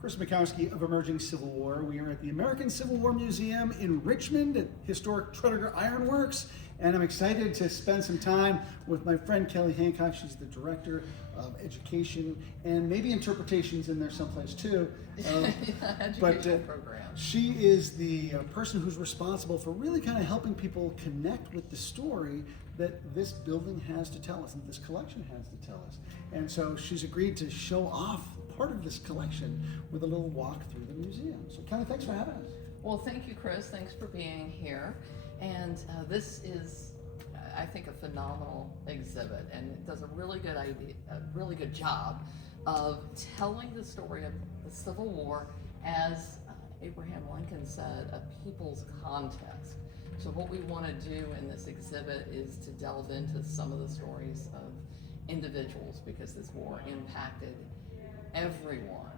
Chris Mackowski of Emerging Civil War. We are at the American Civil War Museum in Richmond at historic Tredegar Iron Works, and I'm excited to spend some time with my friend Kelly Hancock. She's the Director of Education and maybe interpretations in there someplace too. Education program. She is the person who's responsible for really kind of helping people connect with the story that this building has to tell us and this collection has to tell us. And so she's agreed to show off part of this collection with a little walk through the museum. So Kelly, thanks for having us. Well, thank you, Chris. Thanks for being here. And this is, I think, a phenomenal exhibit, and it does a really good job of telling the story of the Civil War as Abraham Lincoln said, a people's contest. So what we want to do in this exhibit is to delve into some of the stories of individuals, because this war impacted everyone,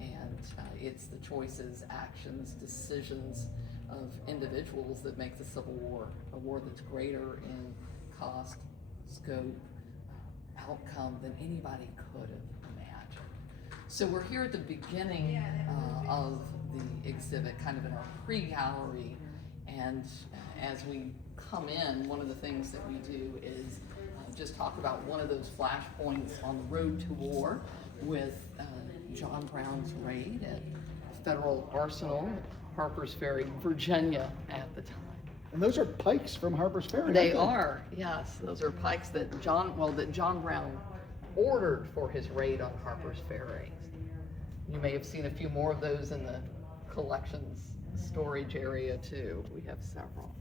and it's the choices, actions, decisions of individuals that make the Civil War a war that's greater in cost, scope, outcome than anybody could have imagined. So we're here at the beginning of the exhibit, kind of in our pre-gallery, and as we come in, one of the things that we do is just talk about one of those flashpoints on the road to war with John Brown's raid at Federal Arsenal, Harper's Ferry, Virginia at the time. And those are pikes from Harper's Ferry. They are, yes. Those are pikes that John Brown ordered for his raid on Harper's Ferry. You may have seen a few more of those in the collections storage area too. We have several.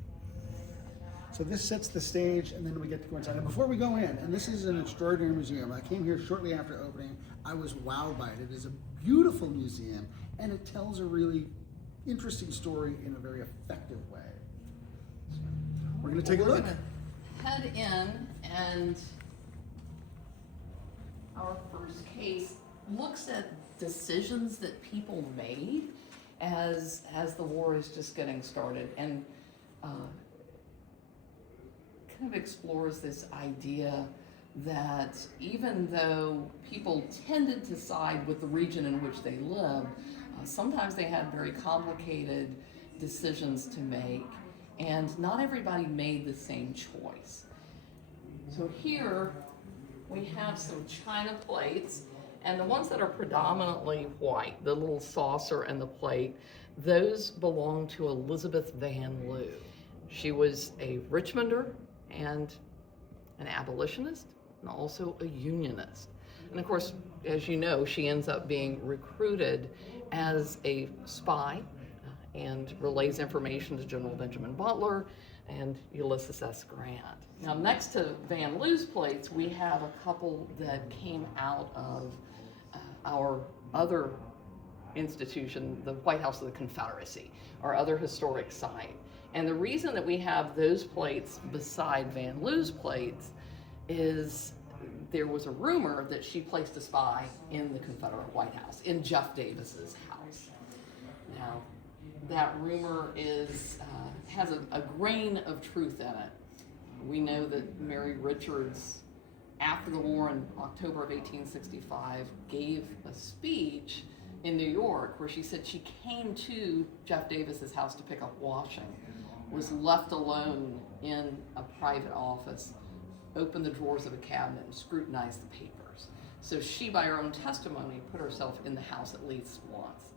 So this sets the stage, and then we get to go inside. And before we go in, and this is an extraordinary museum. I came here shortly after opening. I was wowed by it. It is a beautiful museum, and it tells a really interesting story in a very effective way. So we're going to take a look. Head in, and our first case looks at decisions that people made as the war is just getting started, and kind of explores this idea that even though people tended to side with the region in which they lived, sometimes they had very complicated decisions to make, and not everybody made the same choice. So here we have some china plates, and the ones that are predominantly white, the little saucer and the plate, those belong to Elizabeth Van Lew. She was a Richmonder and an abolitionist, and also a unionist. And of course, as you know, she ends up being recruited as a spy and relays information to General Benjamin Butler and Ulysses S. Grant. Now, next to Van Lew's plates, we have a couple that came out of our other institution, the White House of the Confederacy, our other historic site. And the reason that we have those plates beside Van Lew's plates is there was a rumor that she placed a spy in the Confederate White House, in Jeff Davis's house. Now, that rumor has a grain of truth in it. We know that Mary Richards, after the war in October of 1865, gave a speech in New York where she said she came to Jeff Davis's house to pick up washing, was left alone in a private office, opened the drawers of a cabinet and scrutinized the papers. So she, by her own testimony, put herself in the house at least once.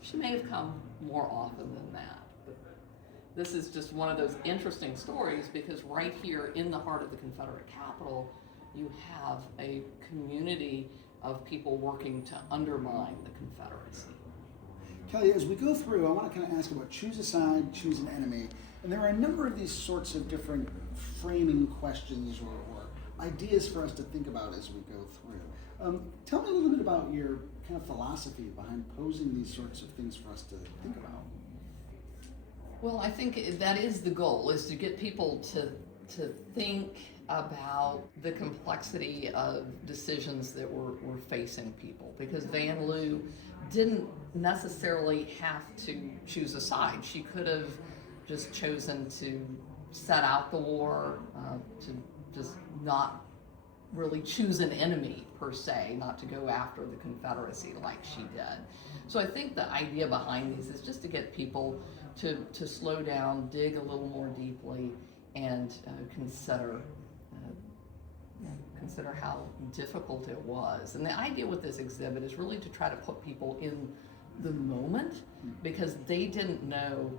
She may have come more often than that, but this is just one of those interesting stories, because right here in the heart of the Confederate capital, you have a community of people working to undermine the Confederacy. Kelly, as we go through, I want to kind of ask about choose a side, choose an enemy. And there are a number of these sorts of different framing questions or ideas for us to think about as we go through. Tell me a little bit about your kind of philosophy behind posing these sorts of things for us to think about. Well, I think that is the goal, is to get people to think about the complexity of decisions that were facing people, because Van Lew didn't necessarily have to choose a side. She could have just chosen to set out the war, to just not really choose an enemy per se, not to go after the Confederacy like she did. So I think the idea behind these is just to get people to slow down, dig a little more deeply, and consider how difficult it was. And the idea with this exhibit is really to try to put people in the moment, because they didn't know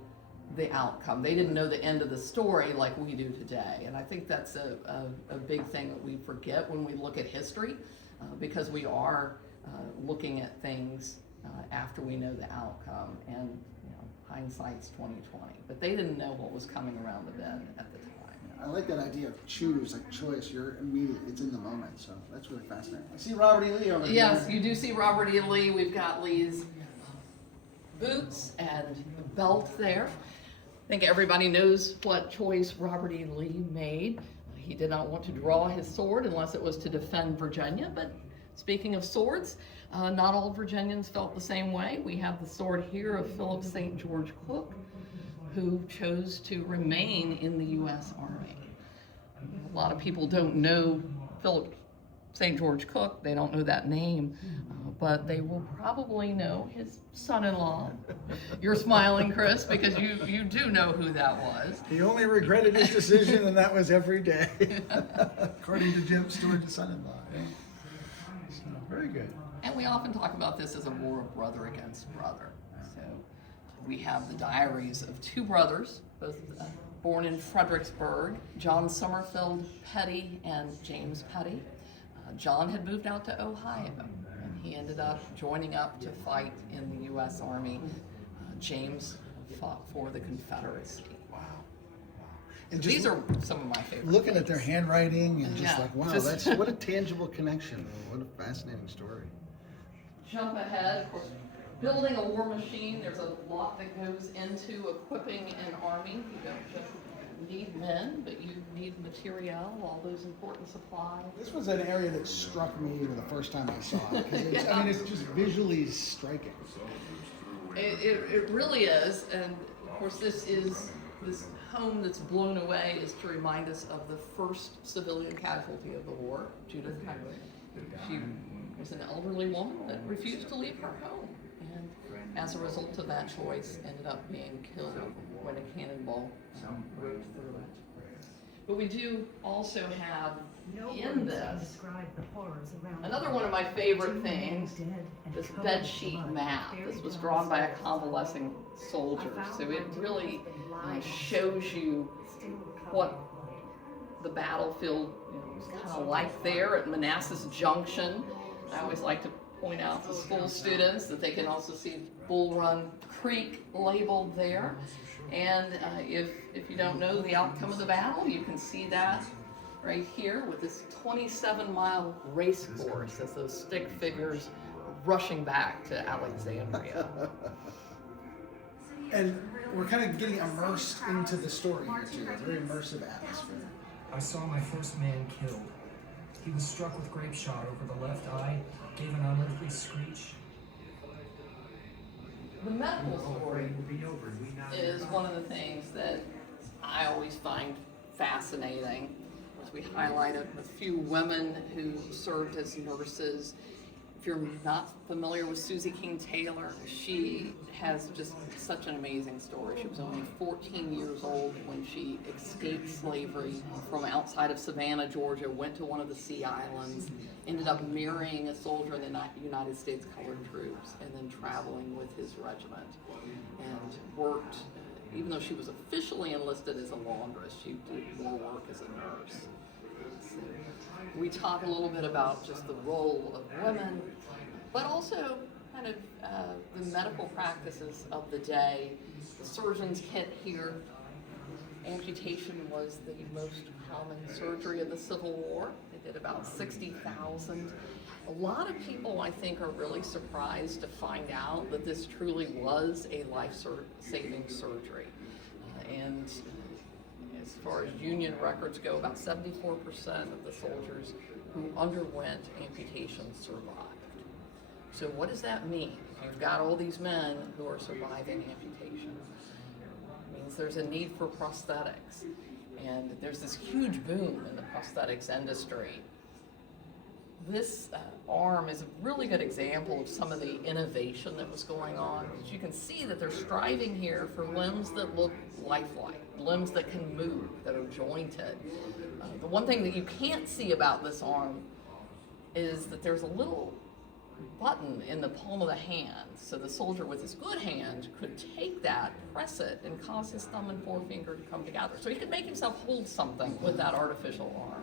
the outcome. They didn't know the end of the story like we do today. And I think that's a big thing that we forget when we look at history, because we are looking at things after we know the outcome. And hindsight's 20/20. But they didn't know what was coming around the bend at the time. I like that idea of choose, like choice. You're immediate. It's in the moment. So that's really fascinating. I see Robert E. Lee over here. Yes, you do see Robert E. Lee. We've got Lee's boots and belt there. I think everybody knows what choice Robert E. Lee made. He did not want to draw his sword unless it was to defend Virginia. But speaking of swords, not all Virginians felt the same way. We have the sword here of Philip St. George Cooke, who chose to remain in the U.S. Army. A lot of people don't know Philip St. George Cooke. They don't know that name, but they will probably know his son-in-law. You're smiling, Chris, because you do know who that was. He only regretted his decision, and that was every day, according to Jim Stewart's son-in-law. Yeah. So, very good. And we often talk about this as a war of brother against brother. So we have the diaries of two brothers, both born in Fredericksburg, John Summerfield Petty and James Petty. John had moved out to Ohio, and he ended up joining up to fight in the U.S. Army. James fought for the Confederacy. Wow. And These are some of my favorite looking things. at their handwriting and just Yeah, like, wow, just- that's what a tangible connection. What a fascinating story. Jump ahead, of course, building a war machine, there's a lot that goes into equipping an army. You don't just need men, but you need material, all those important supplies. This was an area that struck me the first time I saw it, because it's, I mean, it's just visually striking. It really is, and of course this home that's blown away is to remind us of the first civilian casualty of the war, Judith Henry. She was an elderly woman that refused to leave her home, and as a result of that choice ended up being killed when a cannonball rode through it. But we do also have in this another one of my favorite things, this bed sheet map. This was drawn by a convalescing soldier, so it really shows you what the battlefield was kind of like there at Manassas Junction. I always like to point out to school students that they can also see Bull Run Creek labeled there. And if you don't know the outcome of the battle, you can see that right here with this 27-mile race course as those stick figures rushing back to Alexandria. And we're kind of getting immersed into the story here too. It's a very immersive atmosphere. I saw my first man killed. He was struck with grape shot over the left eye, gave an unearthly screech. The medical story is one of the things that I always find fascinating. As we highlighted a few women who served as nurses. If you're not familiar with Susie King Taylor, she has just such an amazing story. She was only 14 years old when she escaped slavery from outside of Savannah, Georgia, went to one of the Sea Islands, ended up marrying a soldier in the United States Colored Troops, and then traveling with his regiment, and worked, even though she was officially enlisted as a laundress, she did more work as a nurse. So we talk a little bit about just the role of women, but also kind of the medical practices of the day. The surgeon's kit here. Amputation was the most common surgery of the Civil War. They did about 60,000. A lot of people, I think, are really surprised to find out that this truly was a life-saving surgery. And as far as Union records go, about 74% of the soldiers who underwent amputation survived. So what does that mean? If you've got all these men who are surviving amputation, it means there's a need for prosthetics. And there's this huge boom in the prosthetics industry. This arm is a really good example of some of the innovation that was going on. As you can see that they're striving here for limbs that look lifelike, limbs that can move, that are jointed. The one thing that you can't see about this arm is that there's a little button in the palm of the hand, so the soldier with his good hand could take that, press it, and cause his thumb and forefinger to come together. So he could make himself hold something with that artificial arm.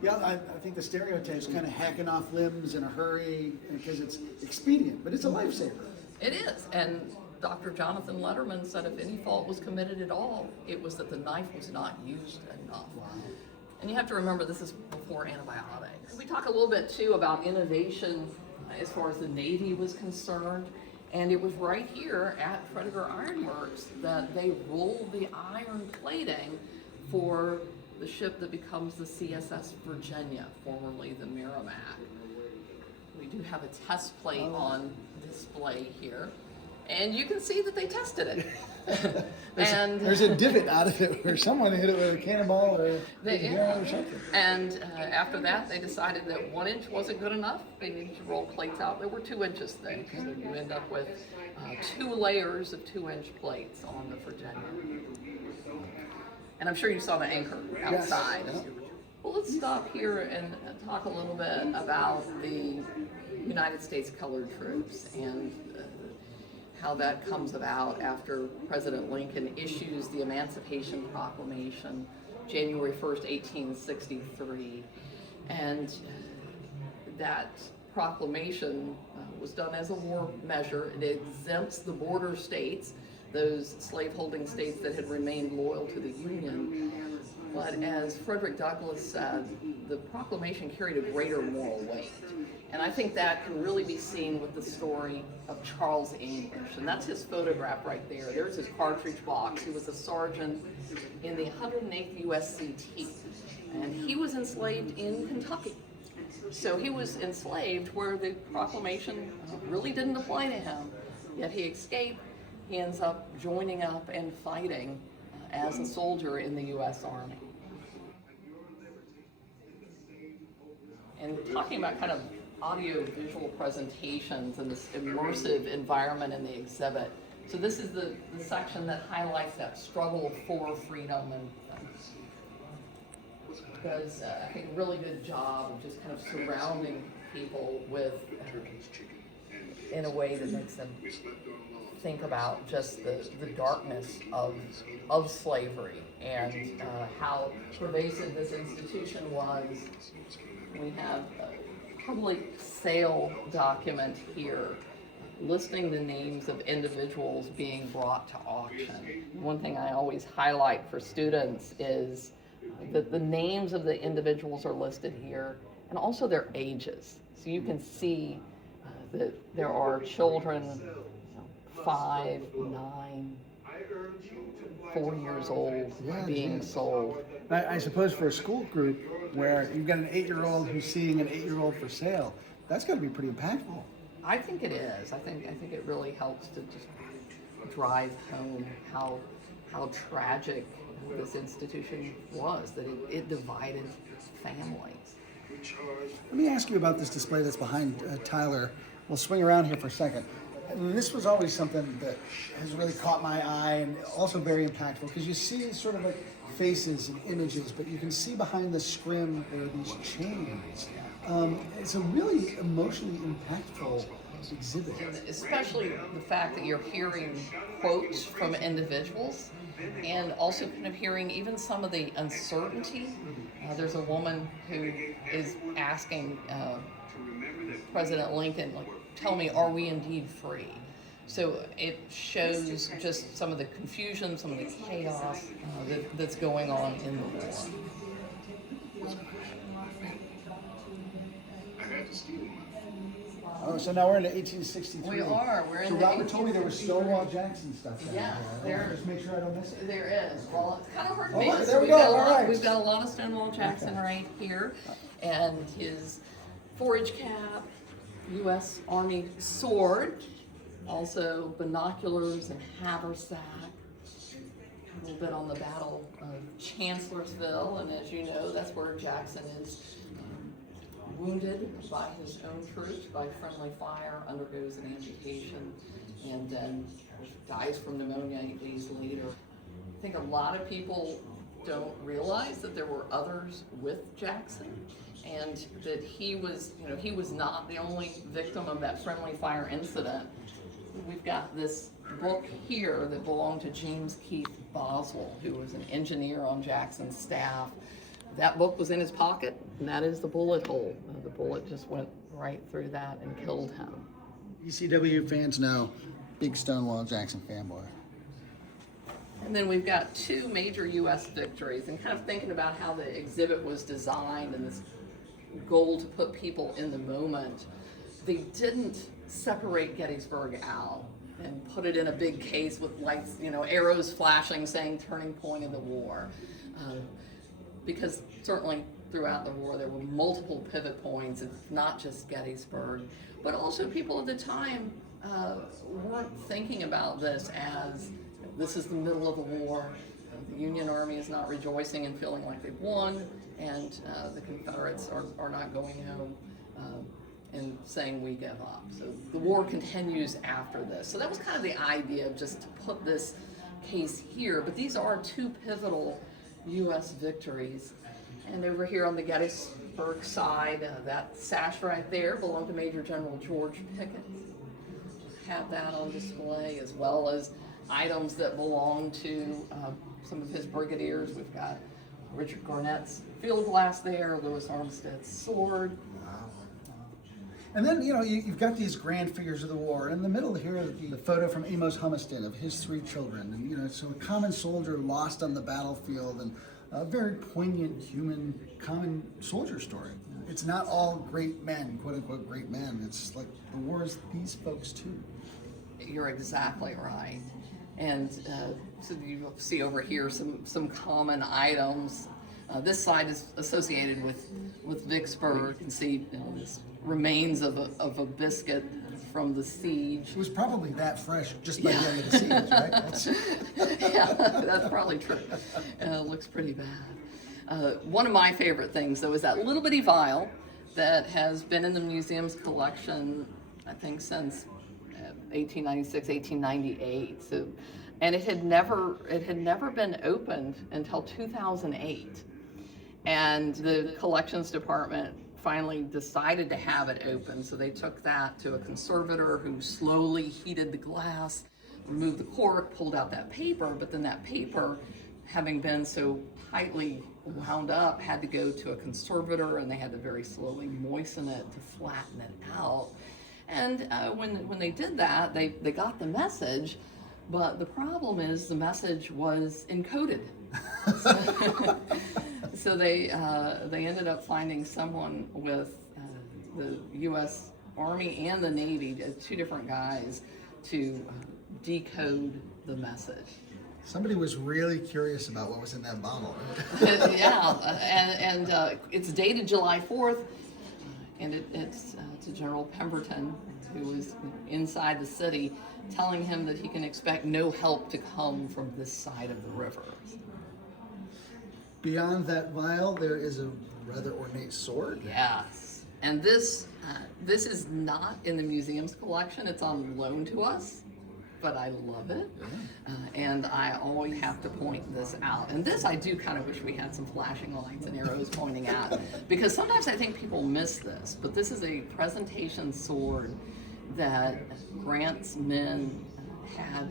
Yeah, I think the stereotype is kind of hacking off limbs in a hurry because it's expedient, but it's a lifesaver. It is, and Dr. Jonathan Letterman said if any fault was committed at all, it was that the knife was not used enough. Wow. And you have to remember this is before antibiotics. We talk a little bit too about innovation as far as the Navy was concerned, and it was right here at Predator Iron Works that they rolled the iron plating for the ship that becomes the CSS Virginia, formerly the Merrimack. We do have a test plate on display here, and you can see that they tested it. There's a divot out of it where someone hit it with a cannonball or a gun or something. And after that, they decided that 1 inch wasn't good enough. They needed to roll plates out. They were 2 inches thick, so you end up with 2 layers of 2-inch plates on the Virginia. And I'm sure you saw the anchor outside. Yes. Well, let's stop here and talk a little bit about the United States colored troops and how that comes about after President Lincoln issues the Emancipation Proclamation, January 1st, 1863. And that proclamation was done as a war measure. It exempts the border states, those slaveholding states that had remained loyal to the Union. But as Frederick Douglass said, the proclamation carried a greater moral weight. And I think that can really be seen with the story of Charles English. And that's his photograph right there. There's his cartridge box. He was a sergeant in the 108th USCT. And he was enslaved in Kentucky. So he was enslaved where the proclamation really didn't apply to him. Yet he escaped. He ends up joining up and fighting as a soldier in the U.S. Army. And talking about kind of audio-visual presentations and this immersive environment in the exhibit. So this is the section that highlights that struggle for freedom and does, I think, a really good job of just kind of surrounding people with, in a way that makes them think about just the darkness of slavery and how pervasive this institution was. We have a public sale document here listing the names of individuals being brought to auction. One thing I always highlight for students is that the names of the individuals are listed here and also their ages. So you can see that there are children 5, 9, 4 years old being sold. I suppose for a school group where you've got an 8-year-old who's seeing an 8-year-old for sale, that's got to be pretty impactful. I think it is. I think it really helps to just drive home how tragic this institution was, that it divided families. Let me ask you about this display that's behind Tyler. We'll swing around here for a second. And this was always something that has really caught my eye and also very impactful because you see sort of like faces and images, but you can see behind the scrim there are these chains. It's a really emotionally impactful exhibit. Especially the fact that you're hearing quotes from individuals and also kind of hearing even some of the uncertainty. There's a woman who is asking President Lincoln, like, tell me, are we indeed free? So it shows just some of the confusion, some of the chaos that's going on in the war. Oh, so now we're into 1863. We are. We're in so the Robert told me there was Stonewall Jackson stuff down Yeah, there. Just make sure I don't miss it. There is. Well, it's kind of hard to Oh, miss. there we go. All right. We've got a lot of Stonewall Jackson right here, and his forage cap, U.S. Army sword, also binoculars and haversack. A little bit on the Battle of Chancellorsville, and as you know, that's where Jackson is wounded by his own troops, by friendly fire, undergoes an amputation, and then dies from pneumonia 8 days later. I think a lot of people don't realize that there were others with Jackson, and that he was not the only victim of that friendly fire incident. We've got this book here that belonged to James Keith Boswell, who was an engineer on Jackson's staff. That book was in his pocket, and that is the bullet hole. The bullet just went right through that and killed him. ECW fans know, big Stonewall Jackson fanboy. And then we've got two major U.S. victories, and kind of thinking about how the exhibit was designed and this goal to put people in the moment. They didn't separate Gettysburg out and put it in a big case with lights, arrows flashing saying turning point in the war. Because certainly throughout the war there were multiple pivot points. It's not just Gettysburg, but also people at the time weren't thinking about this as this is the middle of the war. The Union Army is not rejoicing and feeling like they've won, and the Confederates are not going home and saying we give up. So the war continues after this. So that was kind of the idea of just to put this case here, but these are two pivotal U.S. victories. And over here on the Gettysburg side, that sash right there belonged to Major General George Pickett. Have that on display, as well as items that belong to some of his brigadiers. We've got Richard Garnett's field glass there, Louis Armstead's sword. And then, you've got these grand figures of the war. And in the middle here, the photo from Amos Humeston of his 3 children. And, so a common soldier lost on the battlefield, and a very poignant human, common soldier story. It's not all great men, quote unquote great men. It's like the war is these folks too. You're exactly right. And so you see over here some common items. This side is associated with Vicksburg. You can see this remains of a biscuit from the siege. It was probably that fresh just by the end of the siege, right? Yeah, that's probably true. It looks pretty bad. One of my favorite things, though, is that little bitty vial that has been in the museum's collection, I think, since 1896, 1898. So, and it had never been opened until 2008. And the collections department finally decided to have it open, so they took that to a conservator who slowly heated the glass, removed the cork, pulled out that paper, but then that paper, having been so tightly wound up, had to go to a conservator, and they had to very slowly moisten it to flatten it out. And when they did that, they got the message, but the problem is the message was encoded. So they ended up finding someone with the U.S. Army and the Navy, 2 different guys, to decode the message. Somebody was really curious about what was in that bottle. Yeah, and it's dated July 4th, and it's to General Pemberton, who was inside the city, telling him that he can expect no help to come from this side of the river. Beyond that vial, there is a rather ornate sword. Yes, and this is not in the museum's collection. It's on loan to us, but I love it, and I always have to point this out. And this I do kind of wish we had some flashing lights and arrows pointing at, because sometimes I think people miss this, but this is a presentation sword that Grant's men had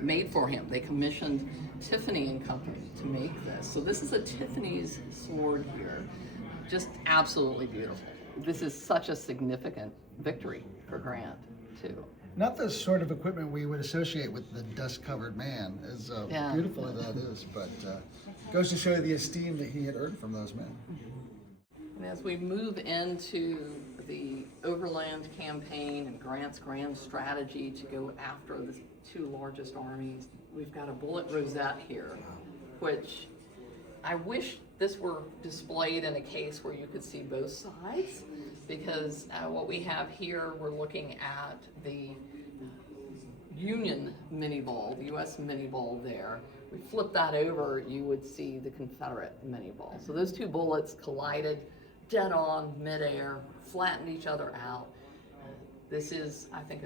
made for him. They commissioned Tiffany and Company to make this. So this is a Tiffany's sword here. Just absolutely beautiful. This is such a significant victory for Grant, too. Not the sort of equipment we would associate with the dust-covered man, as beautiful as that is, but goes to show you the esteem that he had earned from those men. And as we move into the Overland Campaign and Grant's grand strategy to go after the 2 largest armies, we've got a bullet rosette here, which I wish this were displayed in a case where you could see both sides, because what we have here, we're looking at the Union mini ball, the U.S. mini ball there. We flip that over, you would see the Confederate mini ball. So those 2 bullets collided dead on midair, flattened each other out. This is, I think,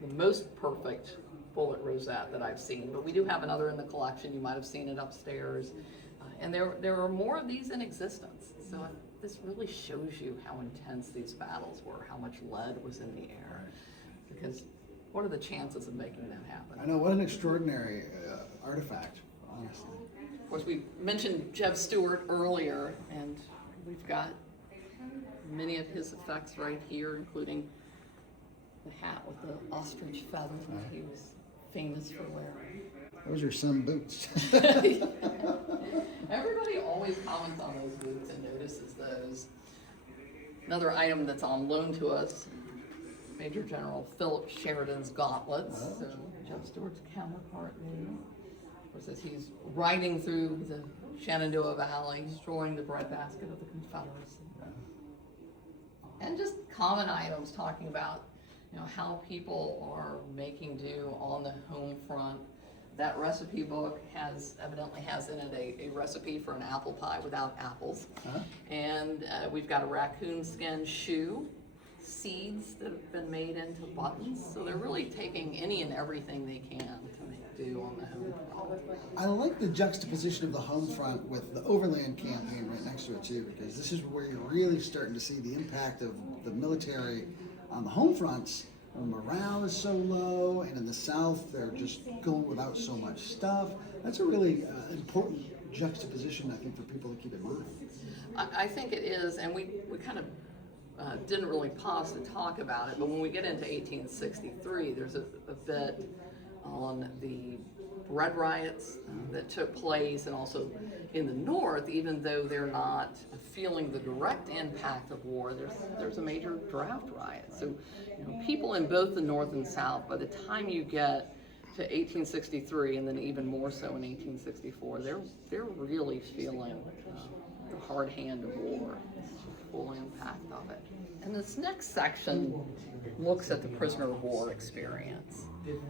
the most perfect bullet rosette that I've seen, but we do have another in the collection. You might have seen it upstairs. And there are more of these in existence. So this really shows you how intense these battles were, how much lead was in the air. Because what are the chances of making that happen? I know, what an extraordinary artifact, honestly. Of course, we mentioned Jeb Stuart earlier, and we've got many of his effects right here, including the hat with the ostrich feather that he was famous for wearing. Those are some boots. Everybody always comments on those boots and notices those. Another item that's on loan to us, Major General Philip Sheridan's gauntlets. So Jeb Stuart's counterpart there. Of course, as he's riding through the Shenandoah Valley, destroying the breadbasket of the Confederacy. And just common items talking about, how people are making do on the home front. That recipe book evidently has in it a recipe for an apple pie without apples. Huh? And we've got a raccoon skin shoe, seeds that have been made into buttons. So they're really taking any and everything they can to make do on the home front. I like the juxtaposition of the home front with the overland camp being right next to it too, because this is where you're really starting to see the impact of the military on the home fronts. Morale is so low, and in the South they're just going without so much stuff. That's a really important juxtaposition, I think, for people to keep in mind. I think it is, and we kind of didn't really pause to talk about it, but when we get into 1863, there's a bit on the bread riots that took place, and also in the North, even though they're not feeling the direct impact of war, there's a major draft riot. So, people in both the North and South, by the time you get to 1863, and then even more so in 1864, they're really feeling the hard hand of war, the full impact of it. And this next section looks at the prisoner of war experience.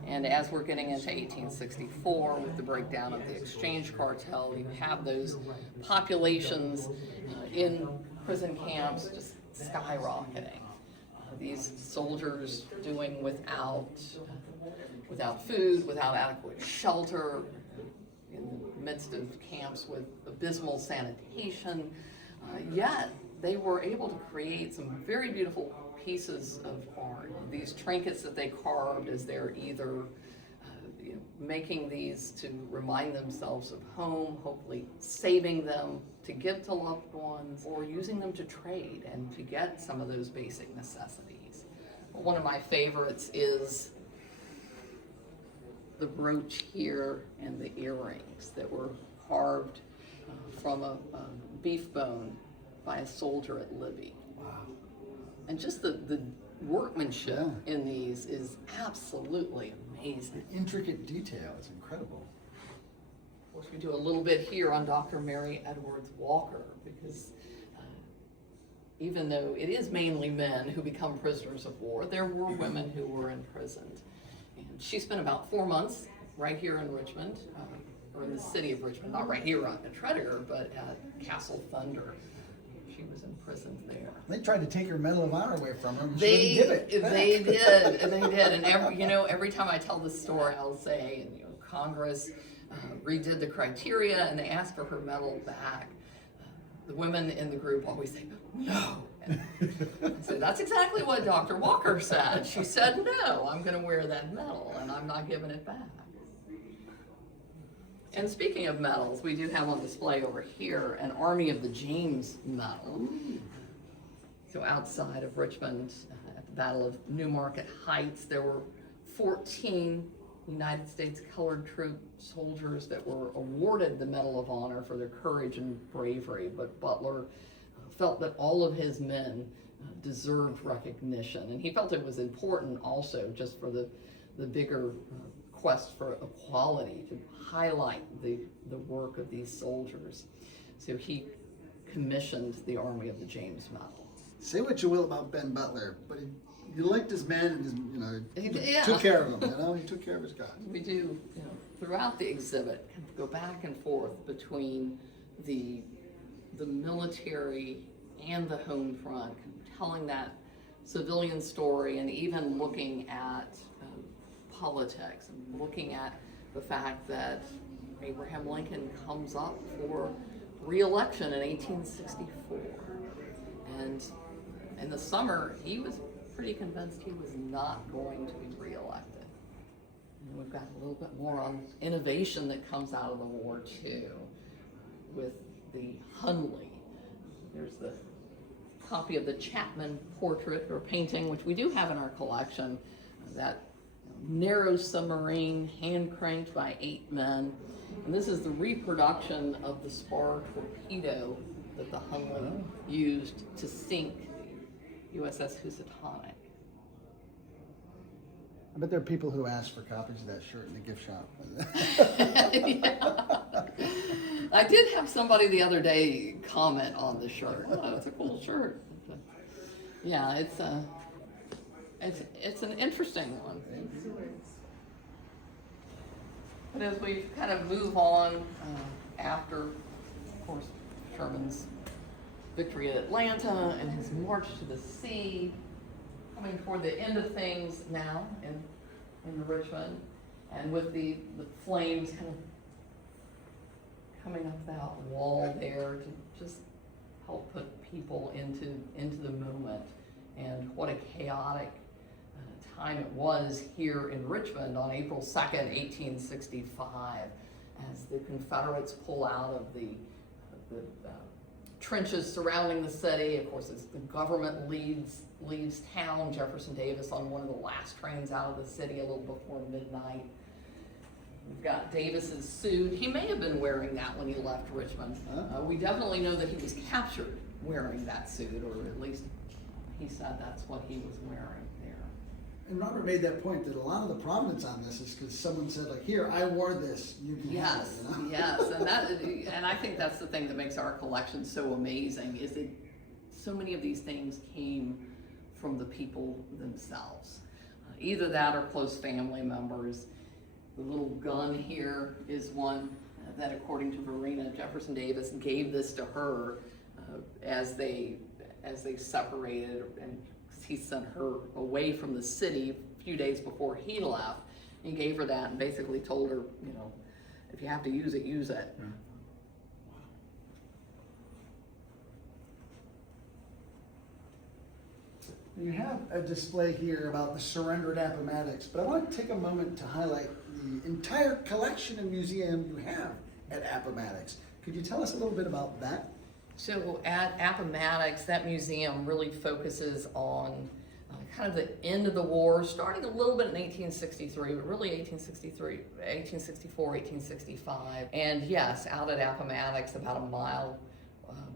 And as we're getting into 1864, with the breakdown of the exchange cartel, you have those populations in prison camps just skyrocketing. These soldiers doing without food, without adequate shelter, in the midst of camps with abysmal sanitation, yet they were able to create some very beautiful pieces of art. These trinkets that they carved as they're either making these to remind themselves of home, hopefully saving them to give to loved ones, or using them to trade and to get some of those basic necessities. One of my favorites is the brooch here and the earrings that were carved from a beef bone by a soldier at Libby. Wow. And just the workmanship in these is absolutely amazing. The intricate detail is incredible. Of course, we do a little bit here on Dr. Mary Edwards Walker, because even though it is mainly men who become prisoners of war, there were women who were imprisoned. And she spent about 4 months right here in Richmond, or in the city of Richmond, not right here on the Tredegar, but at Castle Thunder. She was imprisoned there. They tried to take her Medal of Honor away from her. And They she wouldn't give it. They did, and every time I tell this story, I'll say, Congress redid the criteria, and they asked for her medal back. The women in the group always say, no. And I said, that's exactly what Dr. Walker said. She said, no, I'm going to wear that medal, and I'm not giving it back. And speaking of medals, we do have on display over here an Army of the James medal. So outside of Richmond, at the Battle of Newmarket Heights, there were 14 United States colored troop soldiers that were awarded the Medal of Honor for their courage and bravery, but Butler felt that all of his men deserved recognition, and he felt it was important also just for the bigger quest for equality to highlight the work of these soldiers. So he commissioned the Army of the James Medal. Say what you will about Ben Butler, but he liked his men and he Yeah. took care of them. He took care of his guys. We do, throughout the exhibit, go back and forth between the military and the home front, telling that civilian story, and even looking at politics, and looking at the fact that Abraham Lincoln comes up for re-election in 1864. And in the summer, he was pretty convinced he was not going to be re-elected. And we've got a little bit more on innovation that comes out of the war too, with the Hunley. There's the copy of the Chapman portrait or painting, which we do have in our collection, that narrow submarine hand cranked by 8 men. And this is the reproduction of the spar torpedo that the Hunley used to sink USS Housatonic. I bet there are people who ask for copies of that shirt in the gift shop. Yeah. I did have somebody the other day comment on the shirt. Oh, it's a cool shirt. Yeah, it's an interesting one. But as we kind of move on after, of course, Sherman's victory at Atlanta and his march to the sea, coming toward the end of things now in Richmond, and with the flames kind of coming up that wall there to just help put people into the moment, and what a chaotic time it was here in Richmond on April 2nd, 1865, as the Confederates pull out of the trenches surrounding the city. Of course, as the government leaves town, Jefferson Davis on one of the last trains out of the city a little before midnight. We've got Davis's suit. He may have been wearing that when he left Richmond. We definitely know that he was captured wearing that suit, or at least he said that's what he was wearing there. And Robert made that point that a lot of the provenance on this is because someone said, like, here, I wore this, you can have it. You know? Yes, and I think that's the thing that makes our collection so amazing, is that so many of these things came from the people themselves. Either that or close family members. The little gun here is one that, according to Verena, Jefferson Davis gave this to her as they separated, and he sent her away from the city a few days before he left. He gave her that and basically told her, you know, if you have to use it, use it. Yeah. You have a display here about the surrender at Appomattox, but I want to take a moment to highlight the entire collection and museum you have at Appomattox. Could you tell us a little bit about that? So at Appomattox, that museum really focuses on kind of the end of the war, starting a little bit in 1863, but really 1864, 1865. And yes, out at Appomattox, about a mile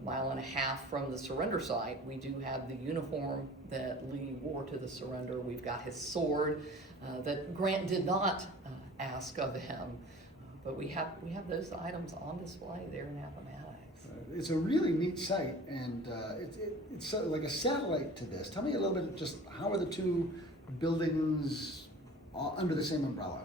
and a half from the surrender site, we do have the uniform that Lee wore to the surrender. We've got his sword that Grant did not ask of him, but we have those items on display there in Appomattox. It's a really neat site, and it's sort of like a satellite to this. Tell me a little bit, just how are the two buildings under the same umbrella?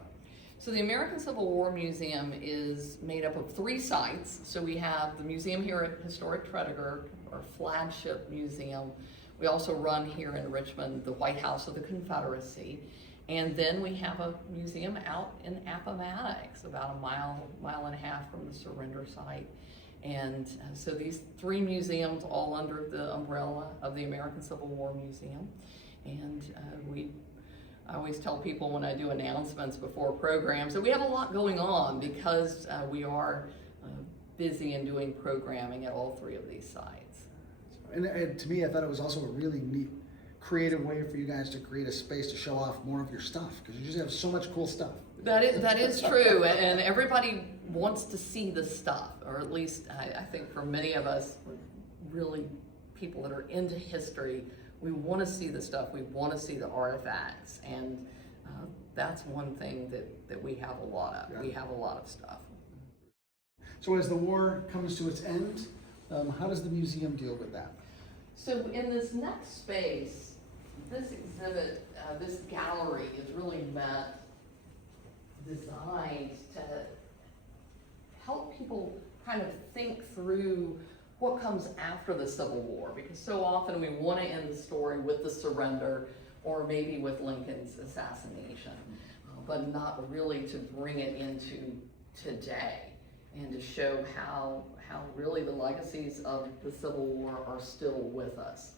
So the American Civil War Museum is made up of 3 sites. So we have the museum here at Historic Tredegar, our flagship museum. We also run here in Richmond the White House of the Confederacy. And then we have a museum out in Appomattox, about a mile and a half from the surrender site. And so these 3 museums all under the umbrella of the American Civil War Museum. And I always tell people when I do announcements before programs that we have a lot going on, because we are busy in doing programming at all 3 of these sites. And to me, I thought it was also a really neat, creative way for you guys to create a space to show off more of your stuff, because you just have so much cool stuff. That is true, and everybody wants to see the stuff, or at least I think for many of us, really people that are into history, we want to see the stuff, we want to see the artifacts, and that's one thing that we have a lot of. Yeah. We have a lot of stuff. So as the war comes to its end, how does the museum deal with that? So in this next space, this exhibit, this gallery is really designed to help people kind of think through what comes after the Civil War, because so often we want to end the story with the surrender or maybe with Lincoln's assassination, but not really to bring it into today and to show how really the legacies of the Civil War are still with us.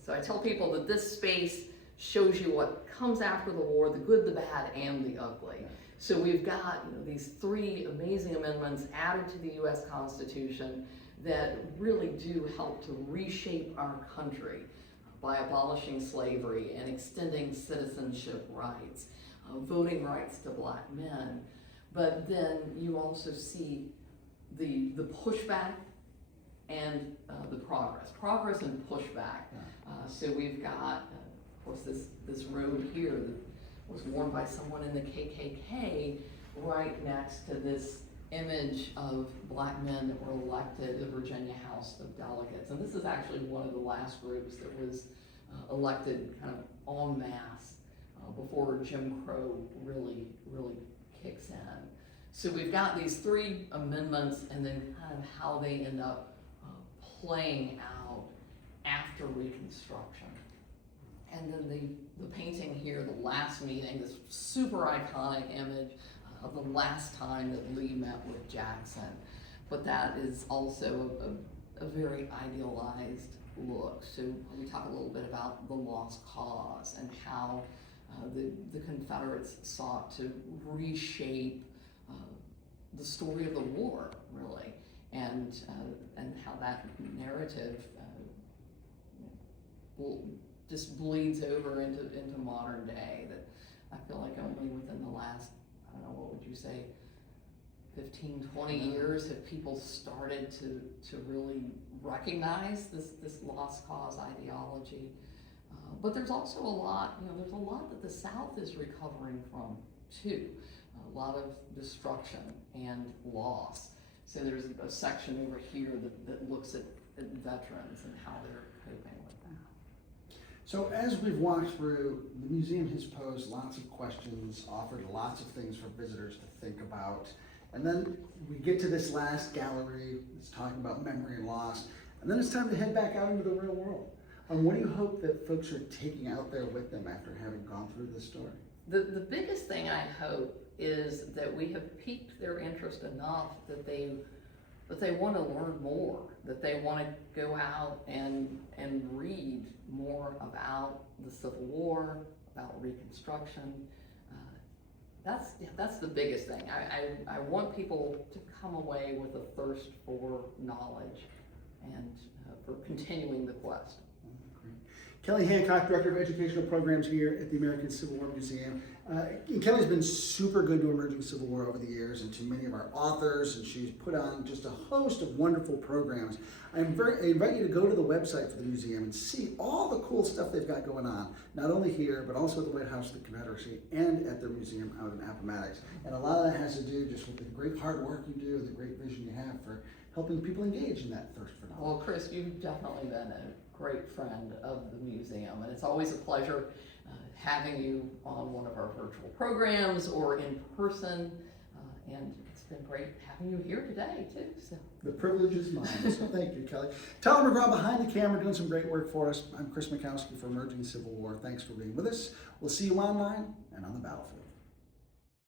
So I tell people that this space shows you what comes after the war, the good, the bad, and the ugly. So we've got these 3 amazing amendments added to the U.S. Constitution that really do help to reshape our country by abolishing slavery and extending citizenship rights, voting rights to black men. But then you also see the pushback and the progress and pushback. So we've got, of course, this robe here that was worn by someone in the KKK right next to this image of black men that were elected to the Virginia House of Delegates. And this is actually one of the last groups that was elected kind of en masse before Jim Crow really kicks in. So we've got these 3 amendments and then kind of how they end up playing out after Reconstruction. And then the painting here, the last meeting, this super iconic image of the last time that Lee met with Jackson. But that is also a very idealized look. So we talk a little bit about the lost cause and how the Confederates sought to reshape the story of the war, really, and how that narrative just bleeds over into modern day. That I feel like only within the last, I don't know, what would you say, 15, 20 years have people started to really recognize this lost cause ideology. But there's also a lot, there's a lot that the South is recovering from too. A lot of destruction and loss. So there's a section over here that looks at veterans and how they're coping with that. So as we've walked through, the museum has posed lots of questions, offered lots of things for visitors to think about. And then we get to this last gallery, it's talking about memory and loss. And then it's time to head back out into the real world. What do you hope that folks are taking out there with them after having gone through this story? The biggest thing I hope is that we have piqued their interest enough that they want to learn more, that they want to go out and read more about the Civil War, about Reconstruction. That's the biggest thing. I want people to come away with a thirst for knowledge and for continuing the quest. Kelly Hancock, Director of Educational Programs here at the American Civil War Museum. Kelly's been super good to emerging Civil War over the years and to many of our authors, and she's put on just a host of wonderful programs. I invite you to go to the website for the museum and see all the cool stuff they've got going on, not only here, but also at the White House of the Confederacy and at their museum out in Appomattox. And a lot of that has to do just with the great hard work you do, the great vision you have for helping people engage in that thirst for knowledge. Well, Chris, you've definitely been a great friend of the museum, and it's always a pleasure having you on one of our virtual programs or in person, and it's been great having you here today too. So the privilege is mine, so thank you, Kelly. Tyler McGraw behind the camera doing some great work for us. I'm Chris Mackowski for Emerging Civil War. Thanks for being with us. We'll see you online and on the battlefield.